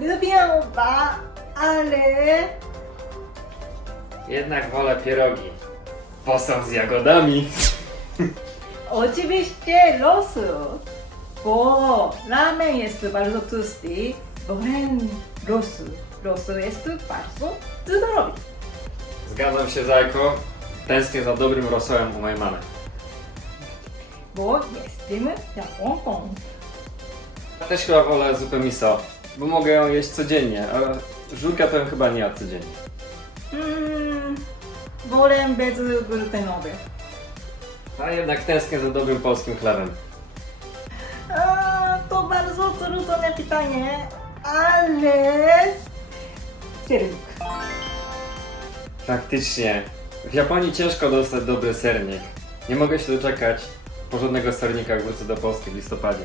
lubię oba, ale Jednak wolę pierogi. Posąg z jagodami. oczywiście losu, bo ramen jest bardzo tłusty, wolę losu. Losu jest bardzo zdrowy. Zgadzam się, Zajko. Tęsknię za dobrym rosołem u mojej mamy. bo jestem Japonką. Ja też chyba wolę zupę miso, bo mogę ją jeść codziennie, a żurka to chyba nie jadł codziennie. Mm, wolę bezglutenowy. A jednak tęsknię za dobrym polskim chlebem. A, to bardzo trudne pytanie, ale... Sernik. Faktycznie. W Japonii ciężko dostać dobry sernik. Nie mogę się doczekać porządnego sernika, jak wrócę do Polski w listopadzie.